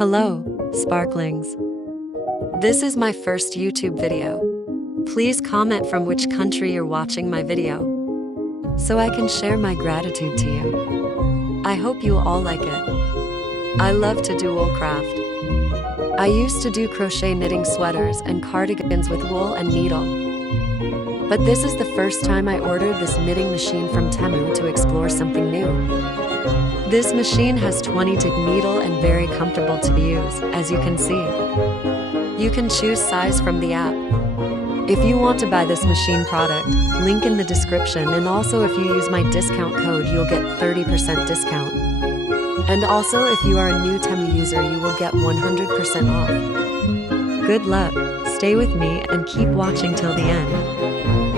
Hello, sparklings. This is my first YouTube video. Please comment from which country you're watching my video, so I can share my gratitude to you. I hope you all like it. I love to do wool craft. I used to do crochet knitting sweaters and cardigans with wool and needle. But this is the first time I ordered this knitting machine from Temu to explore something new. This machine has 20-tick needle and very comfortable to use, as you can see. You can choose size from the app. If you want to buy this machine product, link in the description, and also if you use my discount code you'll get 30% discount. And also if you are a new Temu user you will get 100% off. Good luck, stay with me and keep watching till the end.